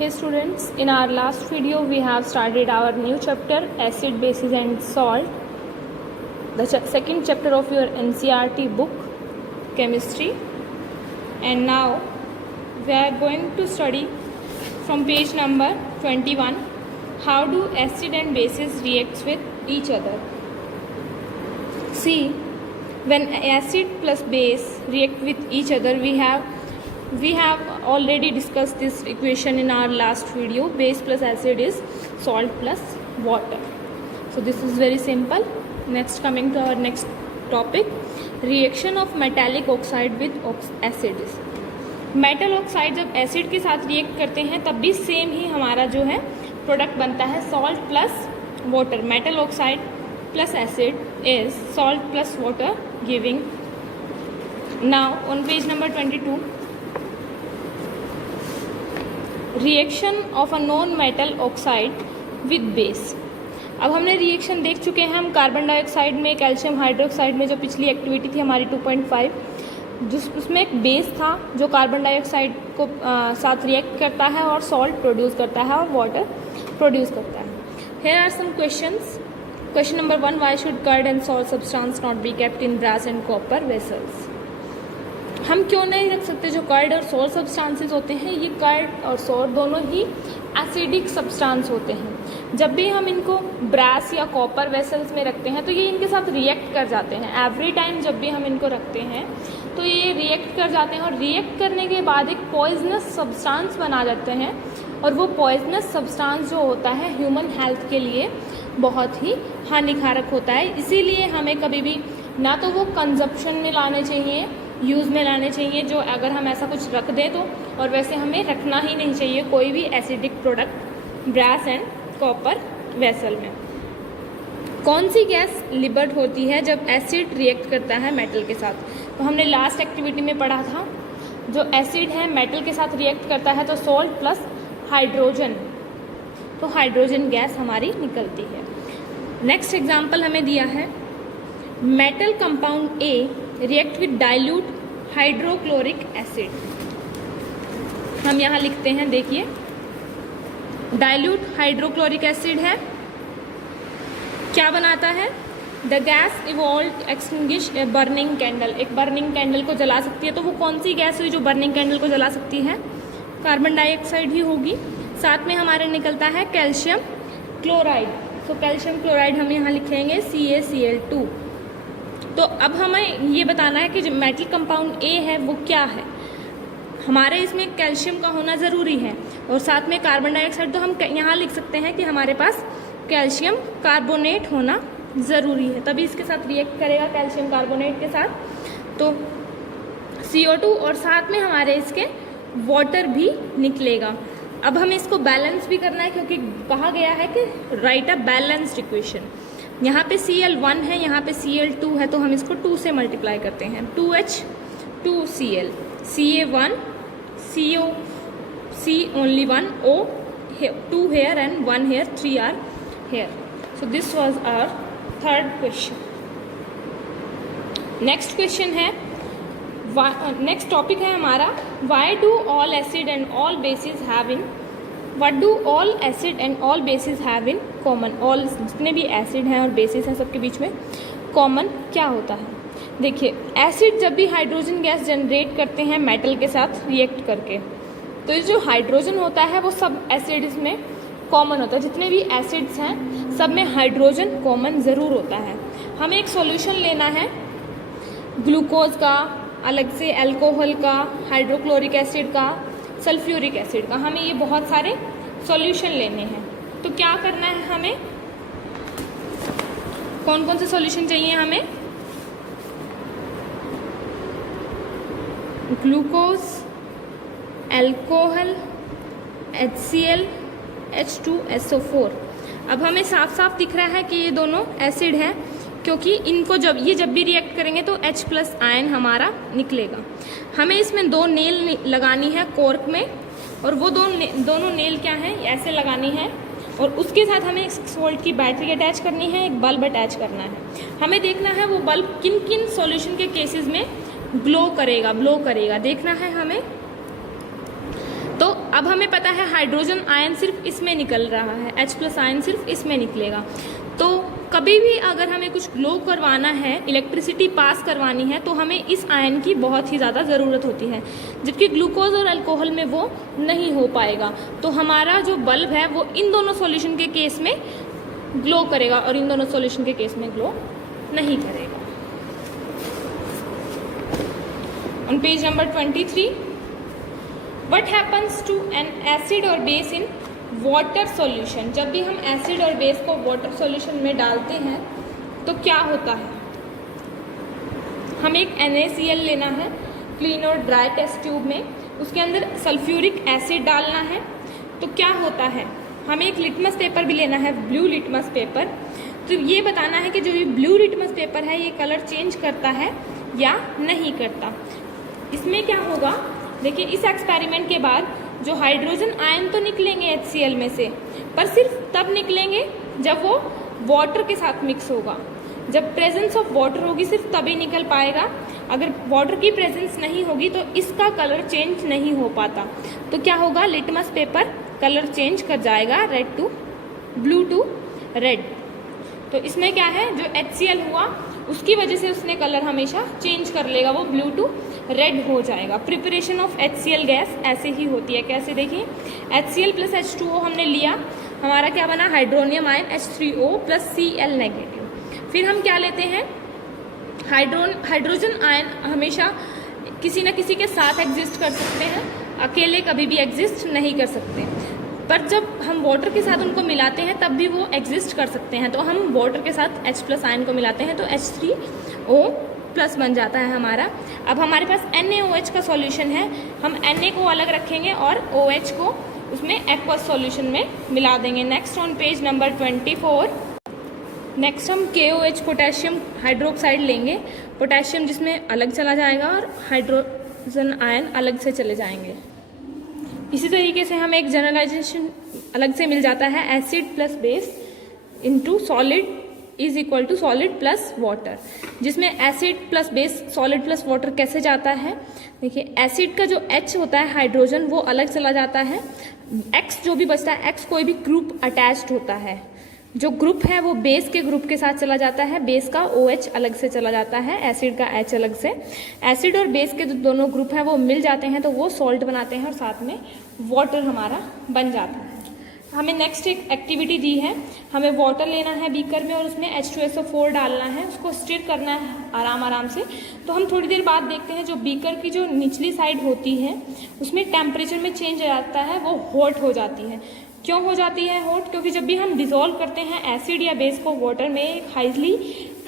Hey students, in our last video we have started our new chapter acid, bases and salt, the second chapter of your NCERT book chemistry, and now we are going to study from page number 21 how do acid and bases react with each other. See, when acid plus base react with each other, we have already discussed this equation in our last video. Base plus acid is salt plus water. So this is very simple. Next, coming to our next topic, reaction of metallic oxide with acid. Metal oxide जब acid के साथ react करते हैं तब भी same ही हमारा जो है प्रोडक्ट बनता है salt plus water. Metal oxide plus acid is salt plus water giving. Now on page number 22, reaction of a non metal oxide with base. अब हमने रिएक्शन देख चुके हैं हम कार्बन डाइऑक्साइड में, कैल्शियम हाइड्रोक्साइड में. जो पिछली एक्टिविटी थी हमारी 2.5, उसमें एक बेस था जो कार्बन डाइऑक्साइड को साथ रिएक्ट करता है और सॉल्ट प्रोड्यूस करता है और वाटर प्रोड्यूस करता है. Here are some questions. Question number 1, why should curd and salt substance not be kept in brass and copper vessels. हम क्यों नहीं रख सकते? जो कर्ड और सॉल्ट सब्सटेंसेस होते हैं, ये कर्ड और सॉल्ट दोनों ही एसिडिक सब्सटेंस होते हैं. जब भी हम इनको ब्रास या कॉपर वेसल्स में रखते हैं तो ये इनके साथ रिएक्ट कर जाते हैं. एवरी टाइम जब भी हम इनको रखते हैं तो ये रिएक्ट कर जाते हैं और रिएक्ट करने के बाद एक पॉइजनस सब्सटेंस बना जाते हैं. और वो पॉइजनस सब्सटेंस जो होता है ह्यूमन हेल्थ के लिए बहुत ही हानिकारक होता है. इसीलिए हमें कभी भी ना तो वो कंजप्शन में लाने चाहिए, यूज़ में लाने चाहिए, जो अगर हम ऐसा कुछ रख दें तो, और वैसे हमें रखना ही नहीं चाहिए कोई भी acidic product brass and copper vessel में. कौन सी गैस लिबर्ट होती है जब एसिड रिएक्ट करता है मेटल के साथ? तो हमने लास्ट एक्टिविटी में पढ़ा था, जो एसिड है मेटल के साथ रिएक्ट करता है तो सॉल्ट प्लस हाइड्रोजन, तो हाइड्रोजन गैस हमारी निकलती है. नेक्स्ट एग्जाम्पल हमें दिया है, metal compound A react with dilute hydrochloric acid. हम यहाँ लिखते हैं, देखिए डाइल्यूट हाइड्रोक्लोरिक एसिड है, क्या बनाता है? The gas evolve extinguish a burning candle. एक बर्निंग कैंडल को जला सकती है. तो वो कौन सी गैस हुई जो बर्निंग कैंडल को जला सकती है? कार्बन डाइऑक्साइड ही होगी. साथ में हमारे निकलता है कैल्शियम क्लोराइड. तो कैल्शियम क्लोराइड हम यहाँ लिखेंगे CaCl2. तो अब हमें ये बताना है कि जो मेटल कंपाउंड ए है वो क्या है. हमारे इसमें कैल्शियम का होना ज़रूरी है और साथ में कार्बन डाइऑक्साइड. तो हम यहाँ लिख सकते हैं कि हमारे पास कैल्शियम कार्बोनेट होना ज़रूरी है, तभी इसके साथ रिएक्ट करेगा कैल्शियम कार्बोनेट के साथ. तो CO2 और साथ में हमारे इसके वाटर भी निकलेगा. अब हमें इसको बैलेंस भी करना है क्योंकि कहा गया है कि राइट अ बैलेंस्ड इक्वेशन. यहाँ पे Cl1 है, यहाँ पे Cl2 है, तो हम इसको 2 से मल्टीप्लाई करते हैं. 2H 2Cl, Ca1 CO C only 1 O 2 here and 1 here, 3 are here. So this was our third question. Next question है, नेक्स्ट टॉपिक है हमारा, why do all acid and all basis have in, what do all acid and all basis have in common. All जितने भी acid हैं और basis हैं सबके बीच में कॉमन क्या होता है? देखिए, एसिड जब भी हाइड्रोजन गैस जनरेट करते हैं मेटल के साथ रिएक्ट करके, तो ये जो हाइड्रोजन होता है वो सब एसिड्स में कॉमन होता है. जितने भी एसिड्स हैं सब में हाइड्रोजन कॉमन ज़रूर होता है. हमें एक सॉल्यूशन लेना है ग्लूकोज का, अलग से अल्कोहल का, हाइड्रोक्लोरिक एसिड का, सल्फ्यूरिक एसिड का. हमें ये बहुत सारे सॉल्यूशन लेने हैं. तो क्या करना है हमें? कौन कौन से सॉल्यूशन चाहिए हमें? Glucose, alcohol, HCl, H2SO4. अब हमें साफ साफ दिख रहा है कि ये दोनों एसिड है क्योंकि इनको जब भी रिएक्ट करेंगे तो H+ आयन हमारा निकलेगा. हमें इसमें 2 नेल लगानी है कॉर्क में, और वो दोनों नेल क्या हैं, ऐसे लगानी है. और उसके साथ हमें एक सॉल्ट की बैटरी अटैच करनी है, एक बल्ब अटैच करना है. हमें देखना है वो बल्ब किन किन सॉल्यूशन के केसेस में ग्लो करेगा देखना है हमें. तो अब हमें पता है हाइड्रोजन आयन सिर्फ इसमें निकल रहा है, H+ आयन सिर्फ इसमें निकलेगा। तो कभी भी अगर हमें कुछ ग्लो करवाना है, इलेक्ट्रिसिटी पास करवानी है, तो हमें इस आयन की बहुत ही ज़्यादा ज़रूरत होती है, जबकि ग्लूकोज और अल्कोहल में वो नहीं हो पाएगा। तो हमारा जो बल्ब है वो इन दोनों सॉल्यूशन के केस में ग्लो करेगा और इन दोनों सॉल्यूशन के केस में ग्लो नहीं करेगा। On page number 23, what happens to an acid और बेस इन वाटर सॉल्यूशन। जब भी हम एसिड और बेस को वाटर सॉल्यूशन में डालते हैं तो क्या होता है, हमें एक NaCl लेना है क्लीन और ड्राई टेस्ट ट्यूब में, उसके अंदर सल्फ्यूरिक एसिड डालना है। तो क्या होता है, हमें एक लिटमस पेपर भी लेना है, ब्लू लिटमस पेपर। तो ये बताना है कि जो ये ब्लू लिटमस पेपर है ये कलर चेंज करता है या नहीं करता। इसमें क्या होगा, देखिए इस एक्सपेरिमेंट के बाद जो हाइड्रोजन आयन तो निकलेंगे HCl में से, पर सिर्फ तब निकलेंगे जब वो वाटर के साथ मिक्स होगा। जब प्रेजेंस ऑफ वाटर होगी सिर्फ तभी निकल पाएगा। अगर वाटर की प्रेजेंस नहीं होगी तो इसका कलर चेंज नहीं हो पाता। तो क्या होगा, लिटमस पेपर कलर चेंज कर जाएगा red to blue to red. तो इसमें क्या है, जो HCl हुआ उसकी वजह से उसने कलर हमेशा चेंज कर लेगा, वो ब्लू टू रेड हो जाएगा। प्रिपरेशन ऑफ HCl गैस ऐसे ही होती है। कैसे, देखिए HCl + H2O हमने लिया, हमारा क्या बना, hydronium ion H3O + Cl negative. फिर हम क्या लेते हैं, हाइड्रोजन आयन हमेशा किसी न किसी के साथ एग्जिस्ट कर सकते हैं, अकेले कभी भी एग्जिस्ट नहीं कर सकते। पर जब हम वाटर के साथ उनको मिलाते हैं तब भी वो एग्जिस्ट कर सकते हैं। तो हम वाटर के साथ H+ आयन को मिलाते हैं तो H3O+ बन जाता है हमारा। अब हमारे पास NaOH का सॉल्यूशन है, हम Na को अलग रखेंगे और OH को उसमें एक्वस सॉल्यूशन में मिला देंगे। Next on page number 24, next हम KOH पोटेशियम हाइड्रोक्साइड लेंगे। पोटेशियम जिसमें अलग चला जाएगा और हाइड्रोजन आयन अलग से चले जाएंगे। इसी तरीके से हमें एक जनरलाइजेशन अलग से मिल जाता है, acid + base into solid = solid + water, जिसमें एसिड + बेस सॉलिड + वाटर कैसे जाता है, देखिए एसिड का जो H होता है हाइड्रोजन वो अलग चला जाता है, X जो भी बचता है, X कोई भी ग्रुप अटैच्ड होता है, जो ग्रुप है वो बेस के ग्रुप के साथ चला जाता है, बेस का OH अलग से चला जाता है, एसिड का H अलग से। एसिड और बेस के जो दोनों ग्रुप हैं वो मिल जाते हैं तो वो सॉल्ट बनाते हैं और साथ में वाटर हमारा बन जाता है। हमें नेक्स्ट एक एक्टिविटी दी है, हमें वाटर लेना है बीकर में और उसमें H2SO4 डालना है, उसको स्टिर करना है आराम आराम से। तो हम थोड़ी देर बाद देखते हैं जो बीकर की जो निचली साइड होती है उसमें टेम्परेचर में चेंज आता है, वो हॉट हो जाती है। क्यों हो जाती है हॉट, क्योंकि जब भी हम डिसॉल्व करते हैं एसिड या बेस को वाटर में, एक हाईली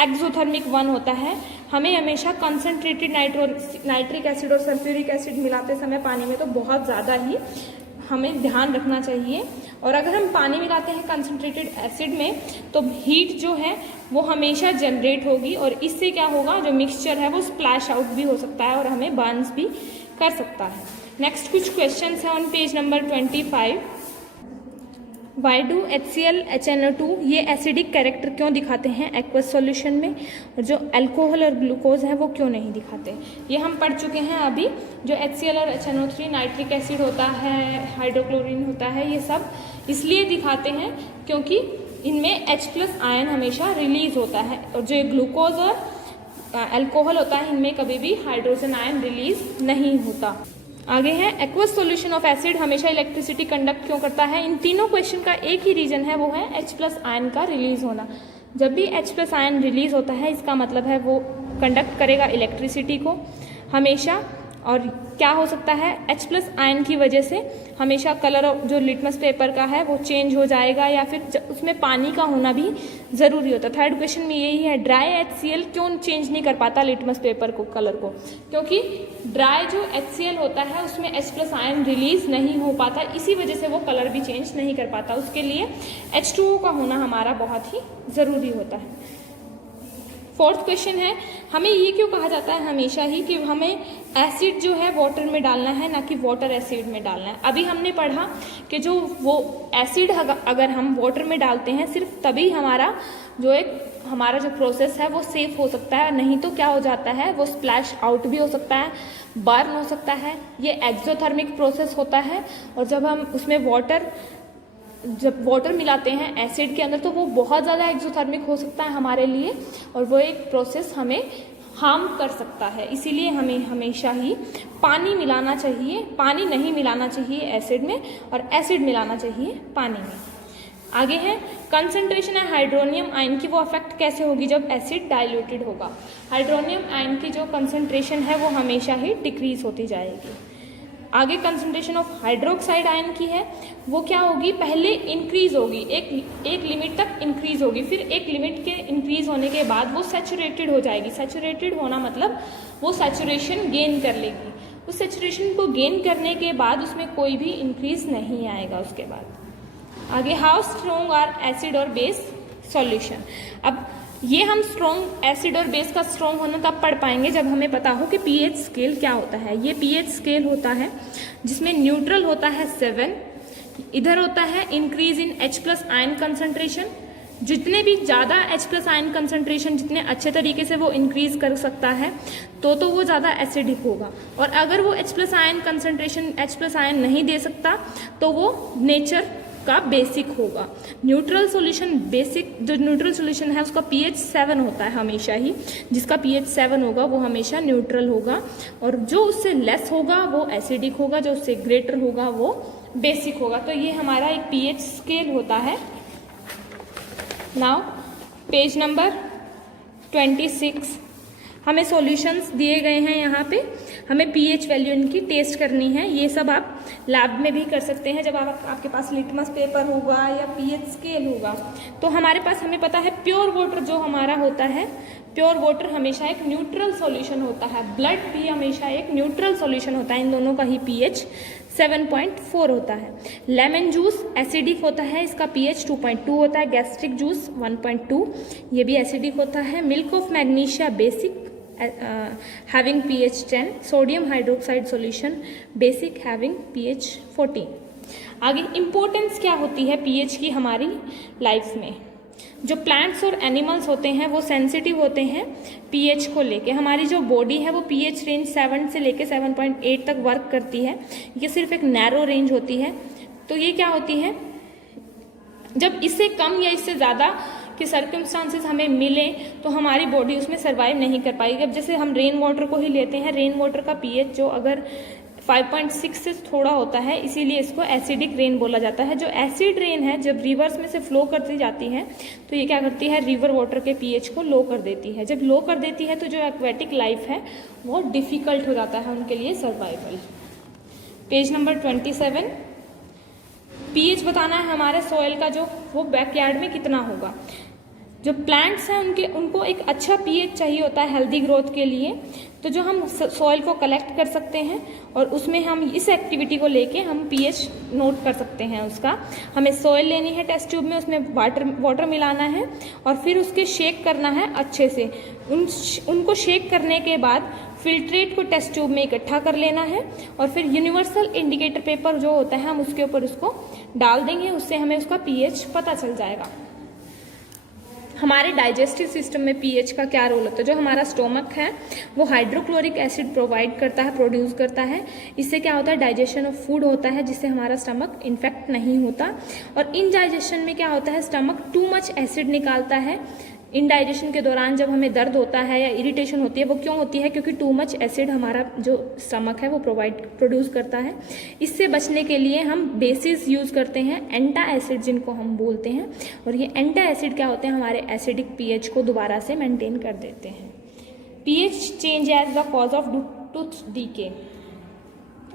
एक्सोथर्मिक 1 होता है। हमें हमेशा कंसनट्रेटेड नाइट्रिक एसिड और सल्फ्यूरिक एसिड मिलाते समय पानी में तो बहुत ज़्यादा ही हमें ध्यान रखना चाहिए। और अगर हम पानी मिलाते हैं कंसनट्रेटेड एसिड में तो हीट जो है वो हमेशा जनरेट होगी और इससे क्या होगा, जो मिक्सचर है वो स्प्लैश आउट भी हो सकता है और हमें बर्न्स भी कर सकता है। नेक्स्ट कुछ क्वेश्चन है on page number 25। Why do HCl HNO2 ये एसिडिक कैरेक्टर क्यों दिखाते हैं एक्वस सॉल्यूशन में, और जो अल्कोहल और ग्लूकोज है वो क्यों नहीं दिखाते, ये हम पढ़ चुके हैं अभी। जो HCl और HNO3 नाइट्रिक एसिड होता है, हाइड्रोक्लोरिन होता है, ये सब इसलिए दिखाते हैं क्योंकि इनमें H+ आयन हमेशा रिलीज होता है, और जो ग्लूकोज और अल्कोहल होता है इनमें कभी भी हाइड्रोजन आयन रिलीज नहीं होता। आगे है एक्वस सॉल्यूशन ऑफ एसिड हमेशा इलेक्ट्रिसिटी कंडक्ट क्यों करता है। इन तीनों क्वेश्चन का एक ही रीजन है, वो है H+ आयन का रिलीज होना। जब भी H+ आयन रिलीज होता है इसका मतलब है वो कंडक्ट करेगा इलेक्ट्रिसिटी को हमेशा। और क्या हो सकता है, H+ आयन की वजह से हमेशा कलर जो लिटमस पेपर का है वो चेंज हो जाएगा, या फिर उसमें पानी का होना भी ज़रूरी होता है। थर्ड क्वेश्चन में यही है, ड्राई HCl क्यों चेंज नहीं कर पाता लिटमस पेपर को कलर को, क्योंकि ड्राई जो HCl होता है उसमें H+ आयन रिलीज नहीं हो पाता, इसी वजह से वो कलर भी चेंज नहीं कर पाता। उसके लिए H2O का होना हमारा बहुत ही ज़रूरी होता है। फोर्थ क्वेश्चन है, हमें ये क्यों कहा जाता है हमेशा ही कि हमें एसिड जो है वाटर में डालना है, ना कि वाटर एसिड में डालना है। अभी हमने पढ़ा कि जो वो एसिड अगर हम वाटर में डालते हैं सिर्फ तभी हमारा जो प्रोसेस है वो सेफ हो सकता है, नहीं तो क्या हो जाता है वो स्प्लैश आउट भी हो सकता है, बर्न हो सकता है, ये एक्सोथर्मिक प्रोसेस होता है। और जब हम उसमें जब वाटर मिलाते हैं एसिड के अंदर तो वो बहुत ज़्यादा एक्सोथर्मिक हो सकता है हमारे लिए, और वो एक प्रोसेस हमें हार्म कर सकता है। इसीलिए हमें हमेशा ही पानी मिलाना चाहिए, पानी नहीं मिलाना चाहिए एसिड में, और एसिड मिलाना चाहिए पानी में। आगे है कंसंट्रेशन है हाइड्रोनियम आयन की, वो अफेक्ट कैसे होगी जब एसिड डाइल्यूटेड होगा। हाइड्रोनियम आयन की जो कंसंट्रेशन है वो हमेशा ही डिक्रीज होती जाएगी। आगे कंसंट्रेशन ऑफ हाइड्रोक्साइड आयन की है, वो क्या होगी, पहले इंक्रीज होगी, एक लिमिट तक इंक्रीज होगी, फिर एक लिमिट के इंक्रीज होने के बाद वो सैचुरेटेड हो जाएगी। सैचुरेटेड होना मतलब वो सैचुरेशन गेन कर लेगी। उस सैचुरेशन को गेन करने के बाद उसमें कोई भी इंक्रीज नहीं आएगा उसके बाद। आगे हाउ स्ट्रॉन्ग आर एसिड और बेस सॉल्यूशन। अब ये हम स्ट्रॉन्ग एसिड और बेस का स्ट्रॉन्ग होना तब पढ़ पाएंगे जब हमें पता हो कि पीएच स्केल क्या होता है। ये पीएच स्केल होता है जिसमें न्यूट्रल होता है 7, इधर होता है increase in H+ ion concentration. जितने भी ज़्यादा H+ आयन कंसंट्रेशन जितने अच्छे तरीके से वो इंक्रीज कर सकता है तो वो ज़्यादा एसिडिक होगा, और अगर वो H+ ion concentration H+ ion नहीं दे सकता तो वो नेचर का बेसिक होगा। न्यूट्रल सॉल्यूशन बेसिक, जो न्यूट्रल सॉल्यूशन है उसका pH 7 होता है हमेशा ही, जिसका pH 7 होगा वो हमेशा न्यूट्रल होगा, और जो उससे लेस होगा वो एसिडिक होगा, जो उससे ग्रेटर होगा वो बेसिक होगा। तो ये हमारा एक pH स्केल होता है। नाउ पेज नंबर 26, हमें सॉल्यूशंस दिए गए हैं यहाँ पे, हमें पीएच वैल्यू इनकी टेस्ट करनी है। ये सब आप लैब में भी कर सकते हैं जब आपके पास लिटमस पेपर होगा या पीएच स्केल होगा। तो हमारे पास हमें पता है प्योर वाटर जो हमारा होता है, प्योर वाटर हमेशा एक न्यूट्रल सॉल्यूशन होता है, ब्लड भी हमेशा एक न्यूट्रल सॉल्यूशन होता है, इन दोनों का ही पीएच 7.4 होता है। लेमन जूस एसिडिक होता है, इसका pH 2.2 होता है। गैस्ट्रिक जूस 1.2, ये भी एसिडिक होता है। Milk of magnesia basic having pH 10, sodium hydroxide solution basic having pH 14। आगे इम्पोर्टेंस क्या होती है pH की हमारी लाइफ में। जो प्लांट्स और एनिमल्स होते हैं वो सेंसिटिव होते हैं pH को लेके। हमारी जो बॉडी है वो pH रेंज 7 से लेके 7.8 तक वर्क करती है, ये सिर्फ एक नैरो रेंज होती है। तो ये क्या होती है, जब इससे कम या इससे ज़्यादा कि सर्कमस्टांसेस हमें मिले तो हमारी बॉडी उसमें सर्वाइव नहीं कर पाएगी। अब जैसे हम रेन वाटर को ही लेते हैं, रेन वाटर का pH जो अगर 5.6 से थोड़ा होता है, इसीलिए इसको एसिडिक रेन बोला जाता है। जो एसिड रेन है जब रिवर्स में से फ्लो करती जाती है तो ये क्या करती है, रिवर वाटर के pH को लो कर देती है। जब लो कर देती है तो जो एक्वेटिक लाइफ है वो डिफिकल्ट हो जाता है उनके लिए सर्वाइवल। पेज नंबर 27, pH बताना है हमारे सॉइल का, जो वो बैकयार्ड में कितना होगा। जो प्लांट्स हैं उनको एक अच्छा pH चाहिए होता है हेल्दी ग्रोथ के लिए। तो जो हम सॉइल को कलेक्ट कर सकते हैं और उसमें हम इस एक्टिविटी को लेके हम pH नोट कर सकते हैं उसका। हमें सॉइल लेनी है टेस्ट ट्यूब में, उसमें वाटर मिलाना है और फिर उसके शेक करना है अच्छे से। उनको शेक करने के बाद फिल्ट्रेट को टेस्ट ट्यूब में इकट्ठा कर लेना है और फिर यूनिवर्सल इंडिकेटर पेपर जो होता है हम उसके ऊपर उसको डाल देंगे, उससे हमें उसका pH पता चल जाएगा। हमारे डाइजेस्टिव सिस्टम में pH का क्या रोल होता है। जो हमारा स्टोमक है वो हाइड्रोक्लोरिक एसिड प्रोड्यूस करता है। इससे क्या होता है, डाइजेशन ऑफ फूड होता है, जिससे हमारा स्टमक इन्फेक्ट नहीं होता। और इनडाइजेशन में क्या होता है, स्टमक टू मच एसिड निकालता है। इनडाइजेशन के दौरान जब हमें दर्द होता है या इरिटेशन होती है, वो क्यों होती है, क्योंकि टू मच एसिड हमारा जो स्टमक है वो प्रोड्यूस करता है। इससे बचने के लिए हम बेसिस यूज़ करते हैं, एंटा एसिड जिनको हम बोलते हैं। और ये एंटा एसिड क्या होते हैं, हमारे एसिडिक pH को दोबारा से मेंटेन कर देते हैं। pH change as the cause of tooth decay.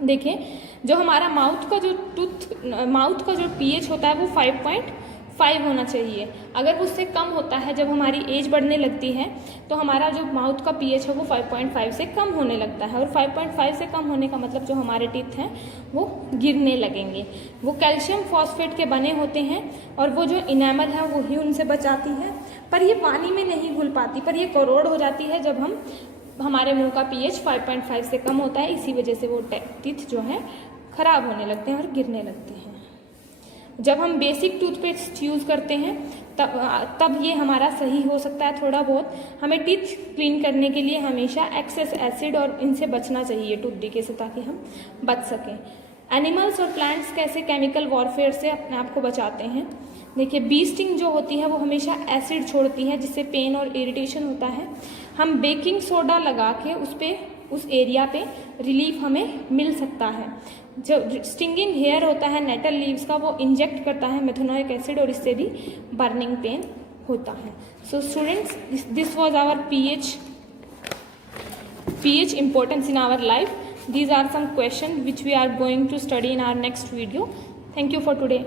देखिए जो हमारा माउथ का जो pH होता है वो 5.5 होना चाहिए। अगर उससे कम होता है, जब हमारी एज बढ़ने लगती है तो हमारा जो माउथ का pH है वो 5.5 से कम होने लगता है। और 5.5 से कम होने का मतलब जो हमारे टीथ हैं वो गिरने लगेंगे। वो कैल्शियम फॉस्फेट के बने होते हैं और वो जो इनेमल है वो ही उनसे बचाती है, पर ये पानी में नहीं घुल पाती, पर ये करोड़ हो जाती है जब हमारे मुंह का pH 5.5 से कम होता है। इसी वजह से वो टीथ जो है खराब होने लगते हैं और गिरने लगते हैं। जब हम बेसिक टूथपेस्ट यूज़ करते हैं तब ये हमारा सही हो सकता है थोड़ा बहुत। हमें टीथ क्लीन करने के लिए हमेशा एक्सेस एसिड और इनसे बचना चाहिए टूथपिक से, ताकि हम बच सकें। एनिमल्स और प्लांट्स कैसे केमिकल वॉरफेयर से अपने आप को बचाते हैं। देखिए, बी स्टिंग जो होती है वो हमेशा एसिड छोड़ती है जिससे पेन और इरिटेशन होता है। हम बेकिंग सोडा लगा के उस एरिया पे रिलीफ हमें मिल सकता है। जो स्टिंगिंग हेयर होता है नेटल लीव्स का, वो इंजेक्ट करता है मेथनोइक एसिड और इससे भी बर्निंग पेन होता है। So students, this was our pH importance in our life. These are some questions which we are going to study in our next video. Thank you for today.